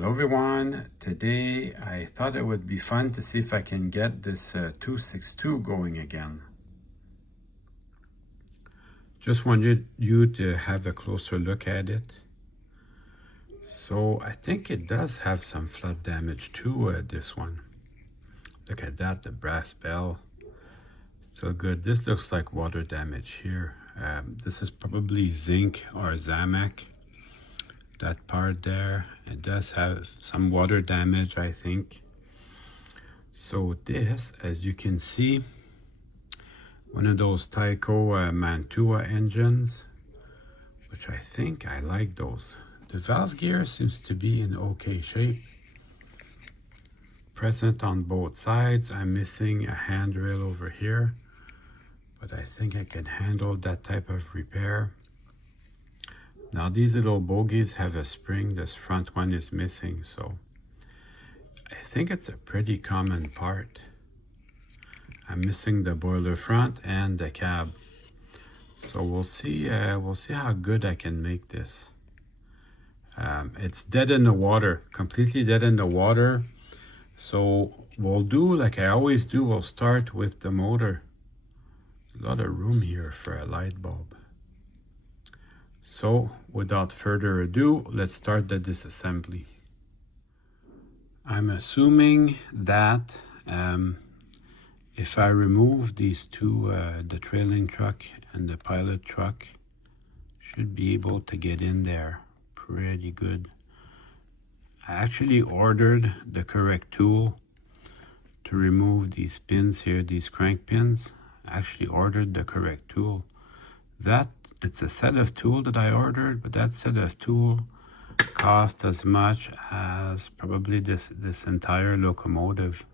Hello everyone, today I thought it would be fun to see if I can get this 262 going again. Just wanted you to have a closer look at it. So I think it does have some flood damage to this one. Look at that, the brass bell, still good. This looks like water damage here. This is probably zinc or Zamac. That part there, it does have some water damage, I think. So this, as you can see, one of those Tyco Mantua engines, which I think I like those. The valve gear seems to be in okay shape. Present on both sides. I'm missing a handrail over here, but I think I can handle that type of repair. Now these little bogies have a spring. This front one is missing, so I think it's a pretty common part. I'm missing the boiler front and the cab, so we'll see how good I can make this. It's dead in the water, completely dead in the water. So we'll do like I always do. We'll start with the motor. A lot of room here for a light bulb. So without further ado, let's start the disassembly. I'm assuming that if I remove these two, the trailing truck and the pilot truck, should be able to get in there pretty good. I actually ordered the correct tool to remove these pins here, these crank pins. I actually ordered the correct tool. It's a set of tool that I ordered, but that set of tool cost as much as probably this entire locomotive.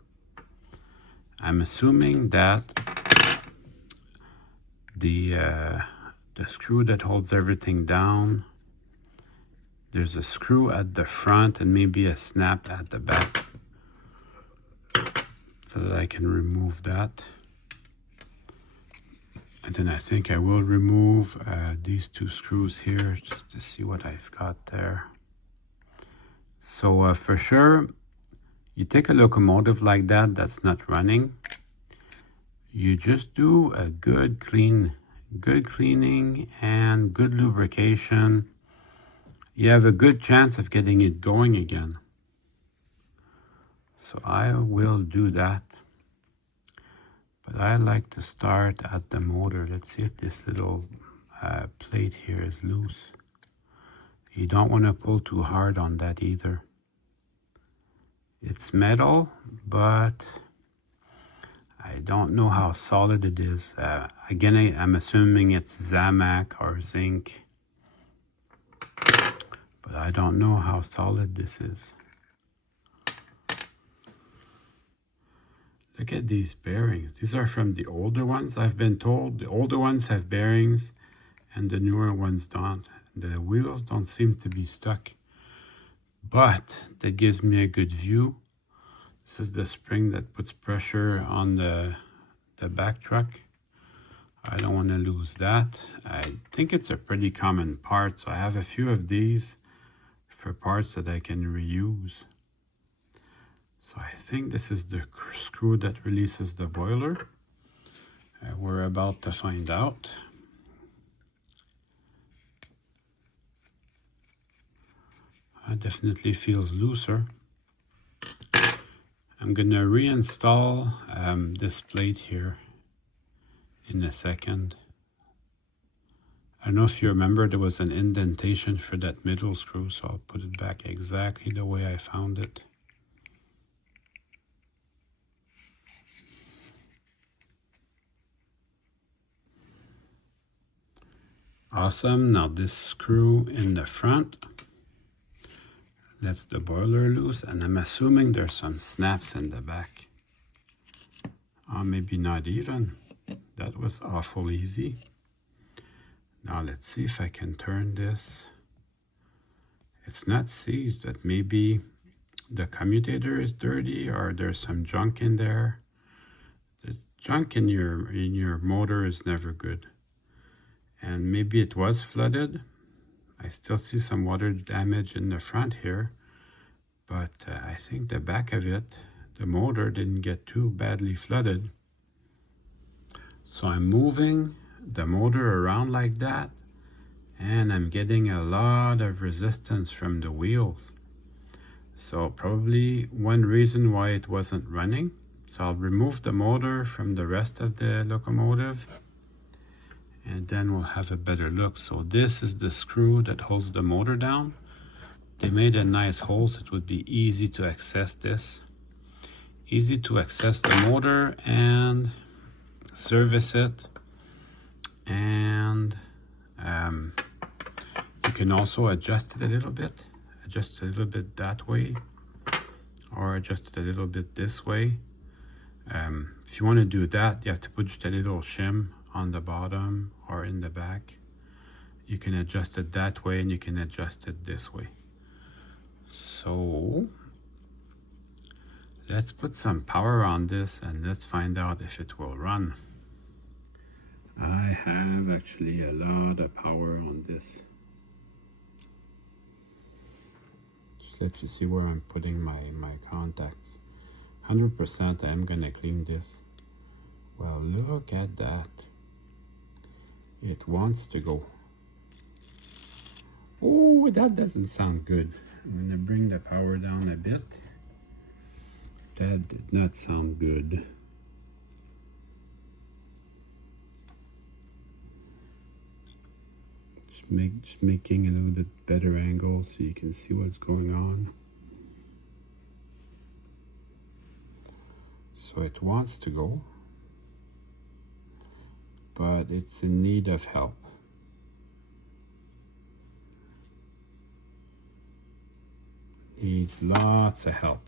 I'm assuming that the screw that holds everything down, there's a screw at the front and maybe a snap at the back, so that I can remove that. And then I think I will remove these two screws here just to see what I've got there. So for sure, you take a locomotive like that that's not running, you just do a good cleaning and good lubrication. You have a good chance of getting it going again. So I will do that. But I like to start at the motor. Let's see if this little plate here is loose. You don't want to pull too hard on that either. It's metal, but I don't know how solid it is. Again, I'm assuming it's Zamac or zinc, but I don't know how solid this is. Look at these bearings. These are from the older ones. I've been told the older ones have bearings and the newer ones don't. The wheels don't seem to be stuck, but that gives me a good view. This is the spring that puts pressure on the back truck. I don't want to lose that. I think it's a pretty common part, so I have a few of these for parts that I can reuse. So I think this is the screw that releases the boiler. We're about to find out. It definitely feels looser. I'm gonna reinstall this plate here in a second. I don't know if you remember, there was an indentation for that middle screw, so I'll put it back exactly the way I found it. Awesome. Now this screw in the front lets the boiler loose, and I'm assuming there's some snaps in the back. Maybe not even. That was awful easy. Now let's see if I can turn this. It's not seized. That maybe the commutator is dirty or there's some junk in there. The junk in your motor is never good. And maybe it was flooded. I still see some water damage in the front here, but I think the back of it, the motor didn't get too badly flooded. So I'm moving the motor around like that, and I'm getting a lot of resistance from the wheels. So probably one reason why it wasn't running. So I'll remove the motor from the rest of the locomotive, and then we'll have a better look. So this is the screw that holds the motor down. They made a nice hole so it would be easy to access this. Easy to access the motor and service it. And you can also adjust it a little bit. Adjust it a little bit that way, or adjust it a little bit this way. If you want to do that, you have to put just a little shim on the bottom or in the back. You can adjust it that way, and you can adjust it this way. So let's put some power on this and let's find out if it will run. I have actually a lot of power on this. Just let you see where I'm putting my contacts. 100% I am gonna clean this. Well, look at that. It wants to go. Oh, that doesn't sound good. I'm gonna bring the power down a bit. That did not sound good. Just making a little bit better angle so you can see what's going on. So it wants to go, but it's in need of help. Needs lots of help.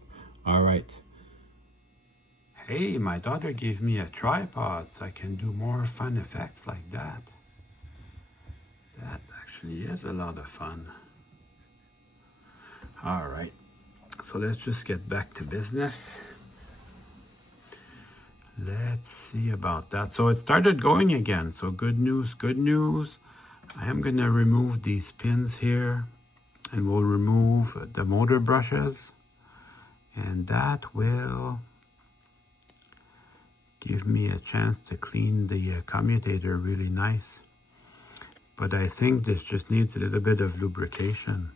All right. Hey, my daughter gave me a tripod so I can do more fun effects like that. That actually is a lot of fun. All right. So let's just get back to business. Let's see about that. So it started going again. So good news, good news. I am gonna remove these pins here, and we'll remove the motor brushes, and that will give me a chance to clean the commutator really nice. But I think this just needs a little bit of lubrication,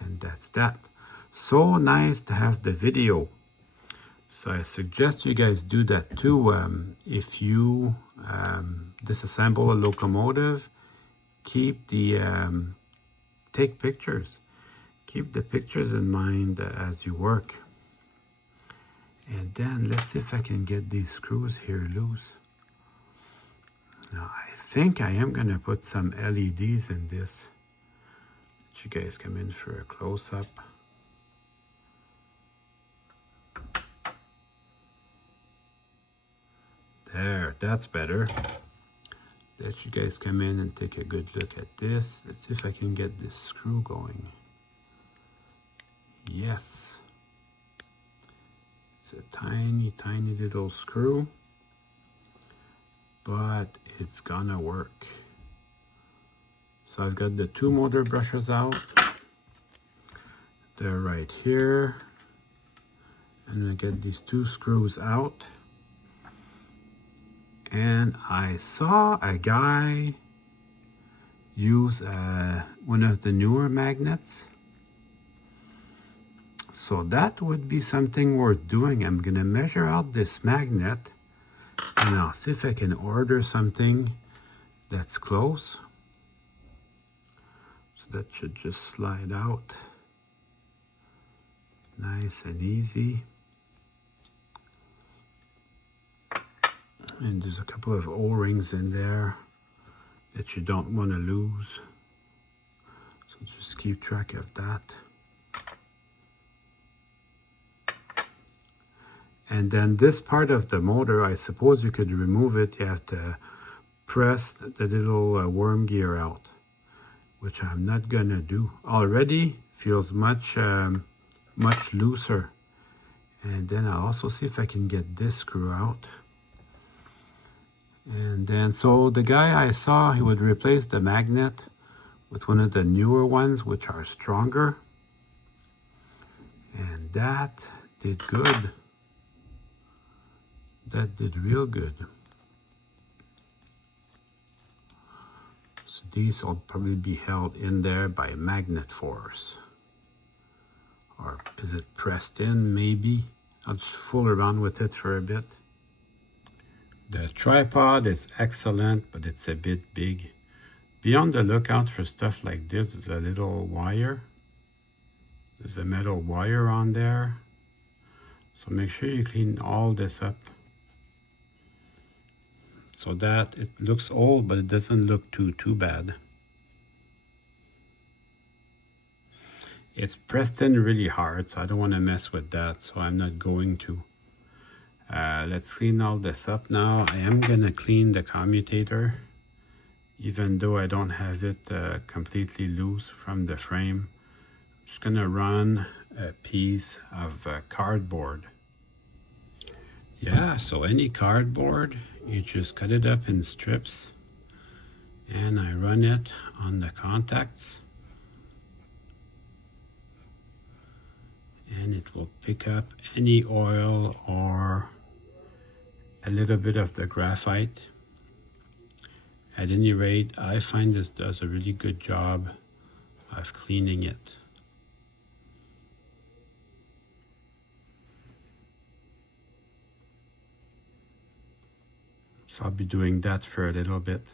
and that's that. So nice to have the video. So I suggest you guys do that too. If you disassemble a locomotive, keep the take pictures. Keep the pictures in mind as you work. And then let's see if I can get these screws here loose. Now I think I am gonna put some LEDs in this. Let you guys come in for a close-up. There, that's better. Let you guys come in and take a good look at this. Let's see if I can get this screw going. Yes. It's a tiny, tiny little screw, but it's gonna work. So I've got the two motor brushes out. They're right here. I'm gonna get these two screws out. And I saw a guy use one of the newer magnets. So that would be something worth doing. I'm gonna measure out this magnet, and I'll see if I can order something that's close. So that should just slide out. Nice and easy. And there's a couple of O-rings in there that you don't want to lose. So just keep track of that. And then this part of the motor, I suppose you could remove it. You have to press the little worm gear out, which I'm not gonna do. Already feels much looser. And then I'll also see if I can get this screw out. And then, so the guy I saw, he would replace the magnet with one of the newer ones, which are stronger. And that did good. That did real good. So these will probably be held in there by magnet force. Or is it pressed in, maybe? I'll just fool around with it for a bit. The tripod is excellent, but it's a bit big. Be on the lookout for stuff like this. There's a little wire. There's a metal wire on there. So make sure you clean all this up so that it looks old, but it doesn't look too bad. It's pressed in really hard, so I don't want to mess with that, so I'm not going to. Let's clean all this up now. I am gonna clean the commutator, even though I don't have it completely loose from the frame. I'm just gonna run a piece of cardboard. Yeah, so any cardboard, you just cut it up in strips, and I run it on the contacts, and it will pick up any oil or a little bit of the graphite. At any rate, I find this does a really good job of cleaning it. So I'll be doing that for a little bit.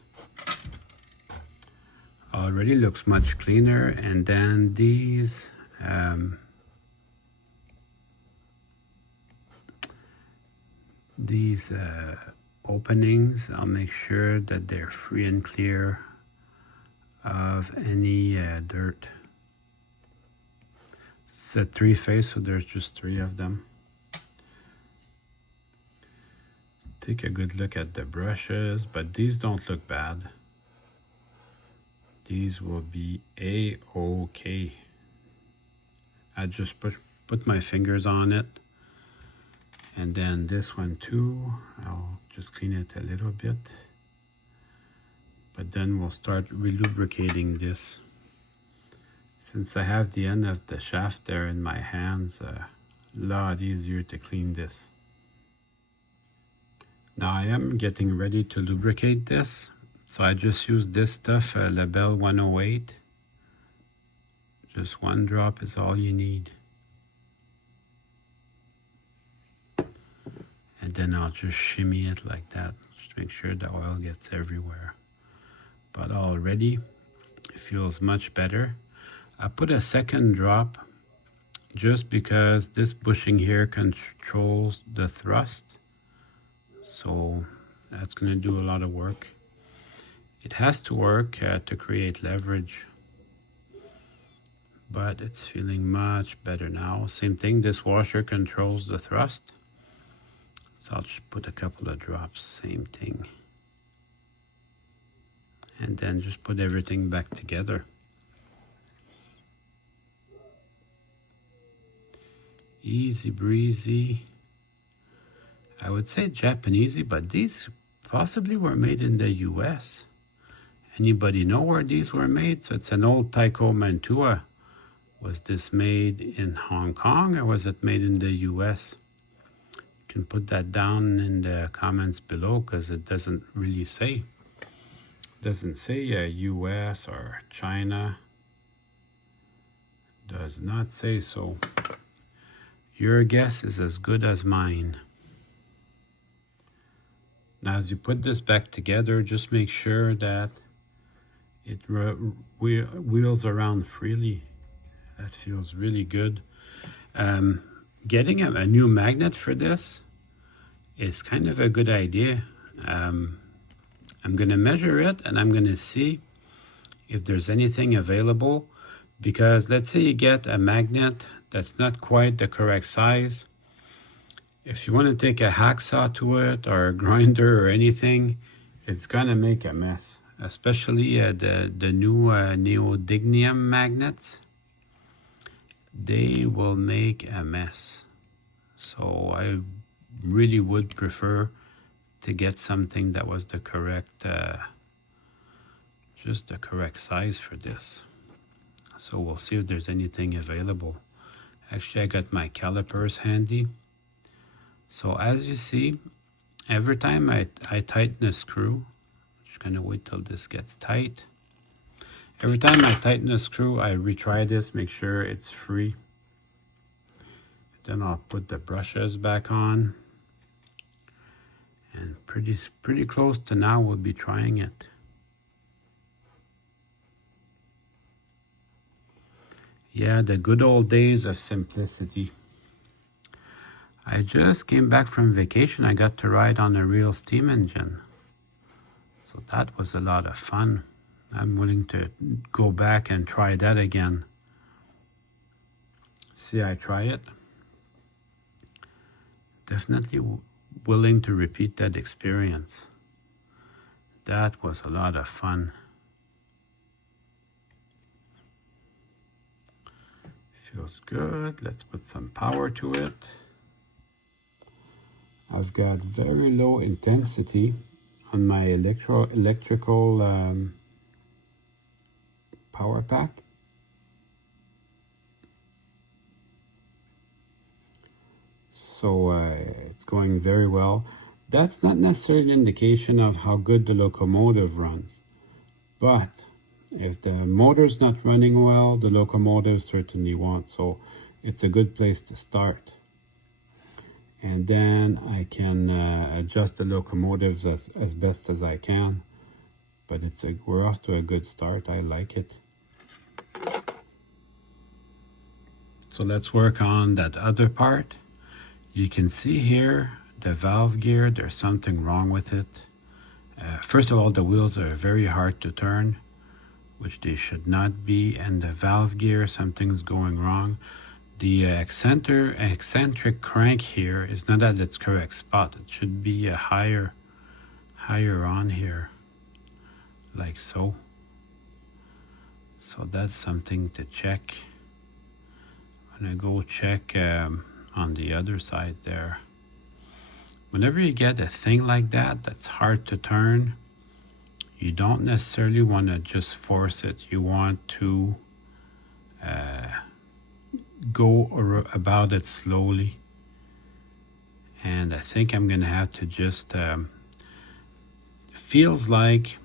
Already looks much cleaner. And then these openings, I'll make sure that they're free and clear of any dirt. It's a three-phase, so there's just 3 of them. Take a good look at the brushes, but these don't look bad. These will be A-OK. I just put my fingers on it. And then this one too, I'll just clean it a little bit. But then we'll start relubricating this. Since I have the end of the shaft there in my hands, a lot easier to clean this. Now I am getting ready to lubricate this. So I just use this stuff, Label 108. Just 1 drop is all you need. And then I'll just shimmy it like that, just make sure the oil gets everywhere. But already it feels much better. I put a 2nd drop just because this bushing here controls the thrust. So that's going to do a lot of work. It has to work to create leverage, but it's feeling much better now. Same thing, this washer controls the thrust. So I'll just put a couple of drops, same thing. And then just put everything back together. Easy breezy. I would say Japanesey, but these possibly were made in the US. Anybody know where these were made? So it's an old Taiko Mantua. Was this made in Hong Kong or was it made in the US? You can put that down in the comments below because it doesn't really say. It doesn't say US or China. Does not say so. Your guess is as good as mine. Now as you put this back together, just make sure that it wheels around freely. That feels really good. Getting a new magnet for this is kind of a good idea. I'm going to measure it and I'm going to see if there's anything available. Because let's say you get a magnet that's not quite the correct size. If you want to take a hacksaw to it or a grinder or anything, it's going to make a mess. Especially the new neodymium magnets. They will make a mess. So I really would prefer to get something that was the correct, just the correct size for this. So we'll see if there's anything available. Actually, I got my calipers handy. So as you see, every time I tighten a screw, just gonna wait till this gets tight. Every time I tighten a screw, I retry this, make sure it's free. Then I'll put the brushes back on. And pretty close to now, we'll be trying it. Yeah, the good old days of simplicity. I just came back from vacation. I got to ride on a real steam engine. So that was a lot of fun. I'm willing to go back and try that again. See, I try it. Definitely willing to repeat that experience. That was a lot of fun. Feels good. Let's put some power to it. I've got very low intensity on my electrical power pack. So it's going very well. That's not necessarily an indication of how good the locomotive runs. But if the motor's not running well, the locomotive certainly won't. So it's a good place to start. And then I can adjust the locomotives as best as I can. But we're off to a good start. I like it. So let's work on that other part. You can see here the valve gear, there's something wrong with it. First of all, the wheels are very hard to turn, which they should not be, and the valve gear, something's going wrong. The eccentric crank here is not at its correct spot. It should be a higher on here, like so. So that's something to check. I'm gonna go check on the other side there. Whenever you get a thing like that that's hard to turn, you don't necessarily want to just force it. You want to go about it slowly. And I think I'm gonna have to just feels like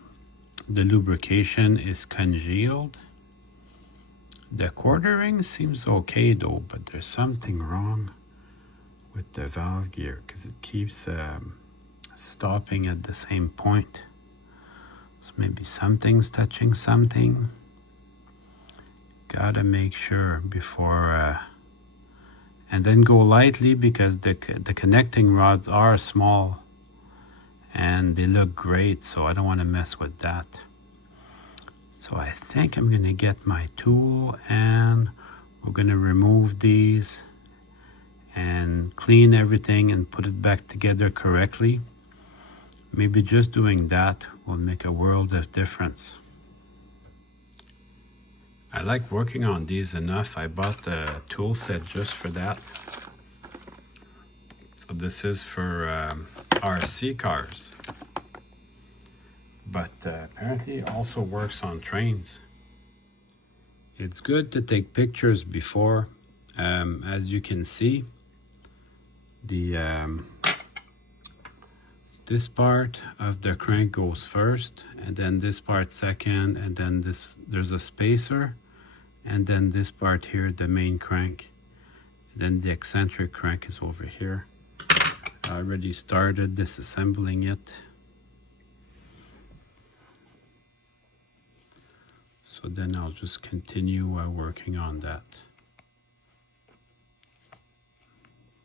the lubrication is congealed. The quartering seems okay though, but there's something wrong with the valve gear because it keeps stopping at the same point. So maybe something's touching something. Gotta make sure before and then go lightly, because the connecting rods are small and they look great, so I don't want to mess with that. So I think I'm gonna get my tool and we're gonna remove these and clean everything and put it back together correctly. Maybe just doing that will make a world of difference. I like working on these enough. I bought the tool set just for that. So this is for RC cars. But apparently it also works on trains. It's good to take pictures before. As you can see, this part of the crank goes first, and then this part second, and then there's a spacer, and then this part here, the main crank. Then the eccentric crank is over here. I already started disassembling it. So then I'll just continue working on that.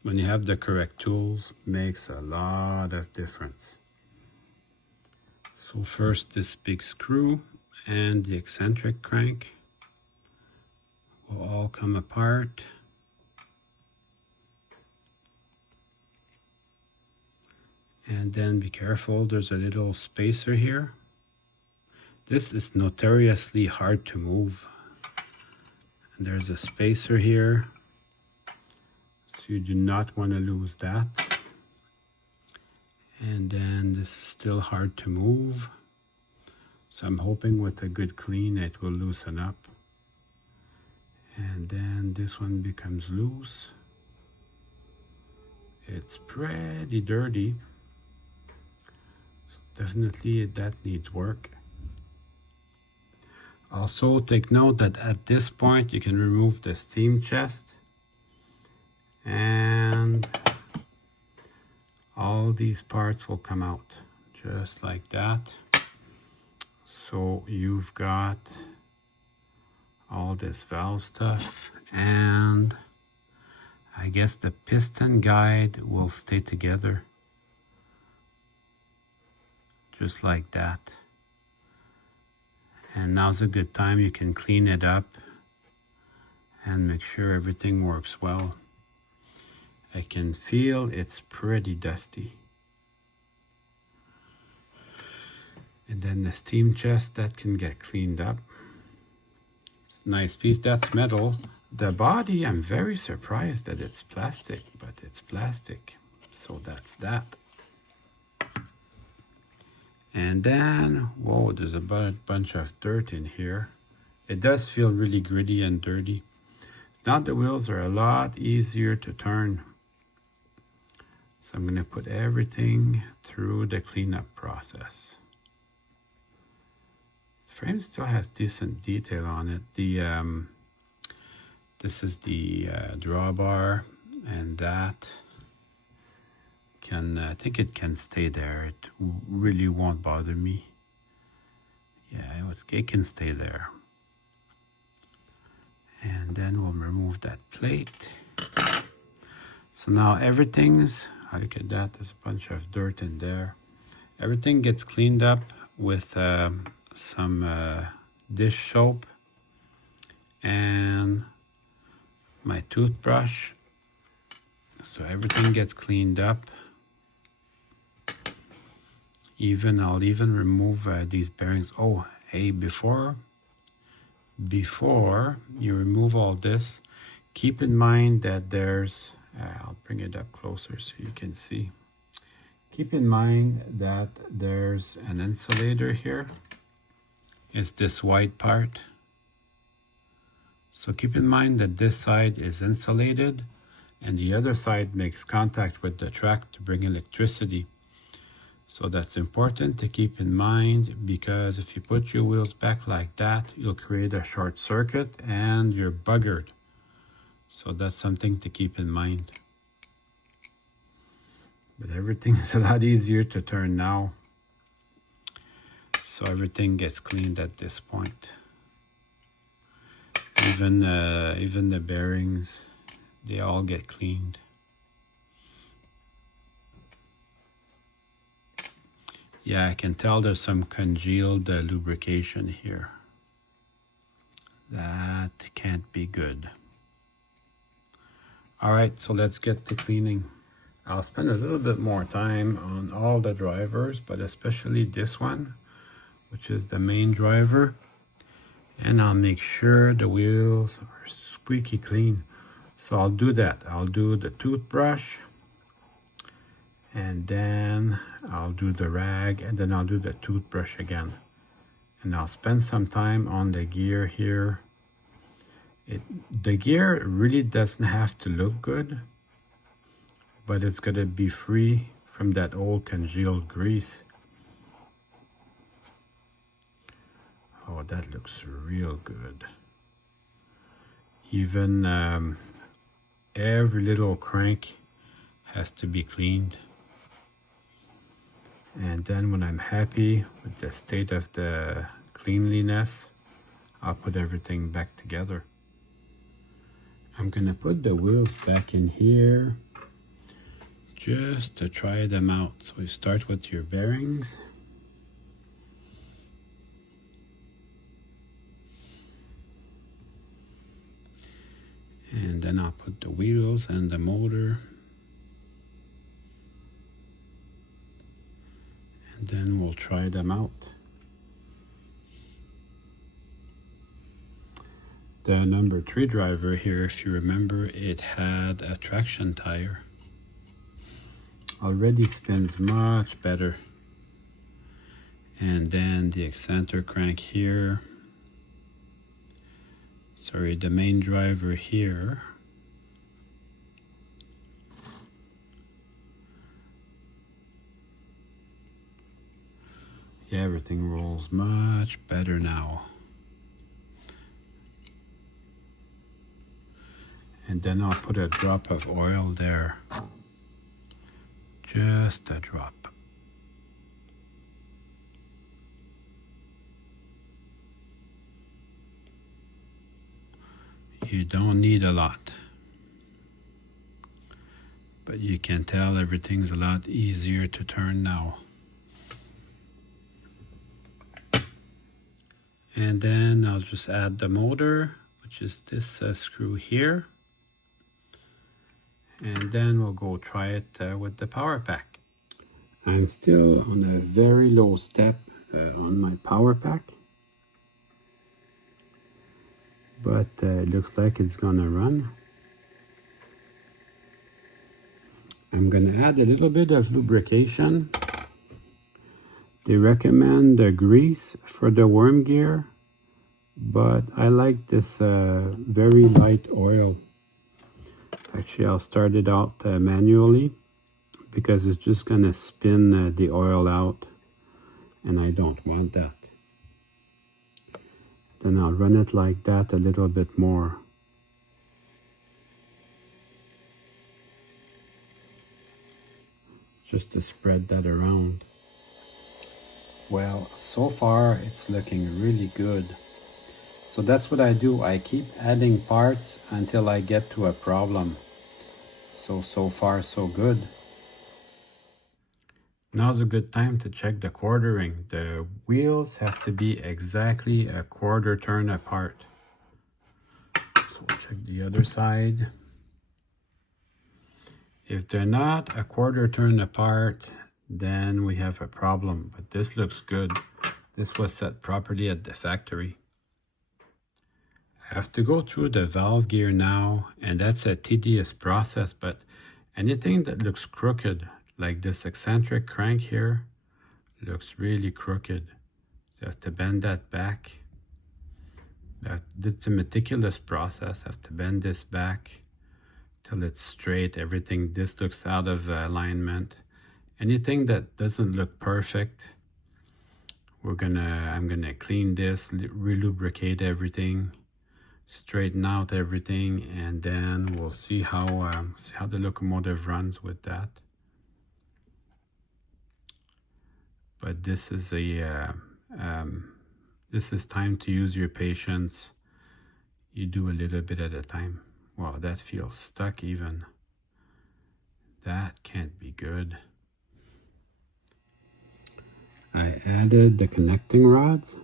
When you have the correct tools, makes a lot of difference. So first this big screw and the eccentric crank will all come apart. And then be careful, there's a little spacer here. This is notoriously hard to move. And there's a spacer here. So you do not want to lose that. And then this is still hard to move. So I'm hoping with a good clean it will loosen up. And then this one becomes loose. It's pretty dirty. So definitely that needs work. Also take note that at this point you can remove the steam chest, and all these parts will come out just like that. So you've got all this valve stuff, and I guess the piston guide will stay together just like that. And now's a good time, you can clean it up and make sure everything works well. I can feel it's pretty dusty. And then the steam chest, that can get cleaned up. It's a nice piece, that's metal. The body, I'm very surprised that it's plastic, but it's plastic. So that's that. And then, whoa, there's a bunch of dirt in here. It does feel really gritty and dirty. Now the wheels are a lot easier to turn. So I'm gonna put everything through the cleanup process. The frame still has decent detail on it. This is the drawbar, and that can, I think it can stay there. It really won't bother me. Yeah, it can stay there. And then we'll remove that plate. So now everything's, look at that, there's a bunch of dirt in there. Everything gets cleaned up with some dish soap and my toothbrush. So everything gets cleaned up. I'll even remove these bearings. Oh, hey, before you remove all this, keep in mind that there's, I'll bring it up closer so you can see. Keep in mind that there's an insulator here. It's this white part. So keep in mind that this side is insulated and the other side makes contact with the track to bring electricity. So that's important to keep in mind, because if you put your wheels back like that, you'll create a short circuit and you're buggered. So that's something to keep in mind. But everything is a lot easier to turn now. So everything gets cleaned at this point. Even the bearings, they all get cleaned. Yeah, I can tell there's some congealed lubrication here. That can't be good. All right, so let's get to cleaning. I'll spend a little bit more time on all the drivers, but especially this one, which is the main driver. And I'll make sure the wheels are squeaky clean. So I'll do that. I'll do the toothbrush, and then I'll do the rag, and then I'll do the toothbrush again. And I'll spend some time on the gear here. The gear really doesn't have to look good, but it's gonna be free from that old congealed grease. Oh, that looks real good. Even every little crank has to be cleaned. And then when I'm happy with the state of the cleanliness, I'll put everything back together. I'm gonna put the wheels back in here just to try them out. So you start with your bearings. And then I'll put the wheels and the motor. And then we'll try them out. The number 3 driver here, if you remember, it had a traction tire. Already spins much better. And then the eccentric crank here sorry, the main driver here. Yeah, everything rolls much better now. And then I'll put a drop of oil there. Just a drop. You don't need a lot. But you can tell everything's a lot easier to turn now. And then I'll just add the motor, which is this screw here. And then we'll go try it with the power pack. I'm still on a very low step on my power pack. But it looks like it's gonna run. I'm gonna add a little bit of lubrication. They recommend grease for the worm gear, but I like this very light oil. Actually, I'll start it out manually because it's just gonna spin the oil out, and I don't want that. Then I'll run it like that a little bit more. Just to spread that around. Well, so far it's looking really good. So that's what I do. I keep adding parts until I get to a problem. So far so good. Now's a good time to check the quartering. The wheels have to be exactly a quarter turn apart. So we'll check the other side. If they're not a quarter turn apart, then we have a problem. But this looks good. This was set properly at the factory. I have to go through the valve gear now, and that's a tedious process, but anything that looks crooked, like this eccentric crank here, looks really crooked. So I have to bend that back. It's a meticulous process. I have to bend this back till it's straight. Everything, this looks out of alignment. Anything that doesn't look perfect, I'm gonna clean this, relubricate everything, straighten out everything, and then we'll see how the locomotive runs with that. But this is time to use your patience. You do a little bit at a time. Wow, that feels stuck even. That can't be good. I added the connecting rods.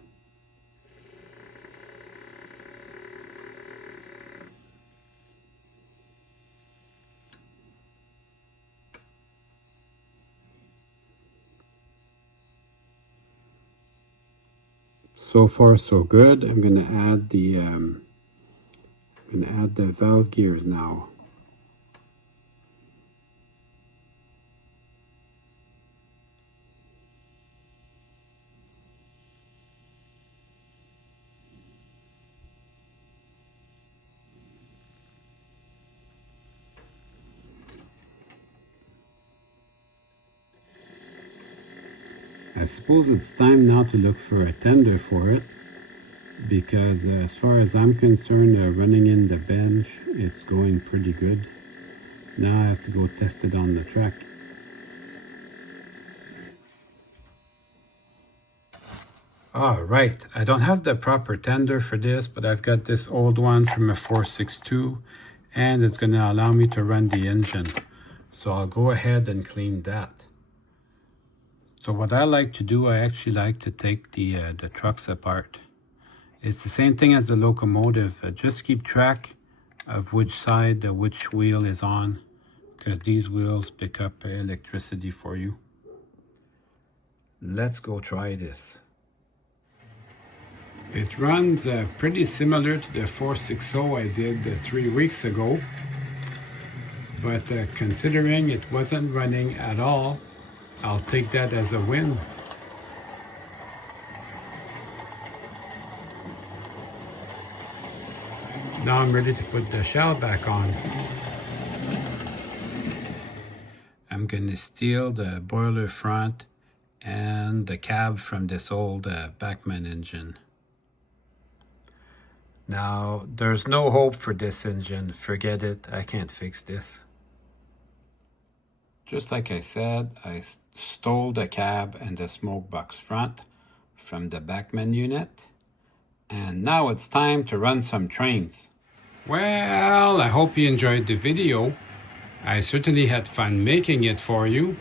So far so good. I'm gonna add the valve gears now. I suppose it's time now to look for a tender for it, because as far as I'm concerned, running in the bench, it's going pretty good. Now I have to go test it on the track. All right, I don't have the proper tender for this, but I've got this old one from a 462, and it's going to allow me to run the engine. So I'll go ahead and clean that. So what I like to do, I actually like to take the trucks apart. It's the same thing as the locomotive. Just keep track of which side which wheel is on, because these wheels pick up electricity for you. Let's go try this. It runs pretty similar to the 460 I did 3 weeks ago, but considering it wasn't running at all, I'll take that as a win. Now I'm ready to put the shell back on. I'm gonna steal the boiler front and the cab from this old Bachmann engine. Now, there's no hope for this engine. Forget it, I can't fix this. Just like I said, I stole the cab and the smoke box front from the Bachmann unit. And now it's time to run some trains. Well, I hope you enjoyed the video. I certainly had fun making it for you.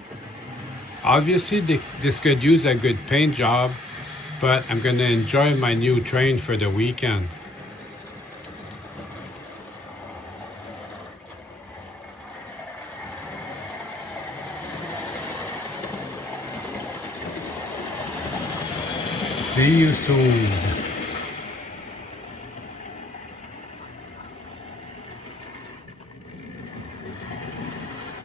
Obviously, this could use a good paint job, but I'm gonna enjoy my new train for the weekend. See you soon.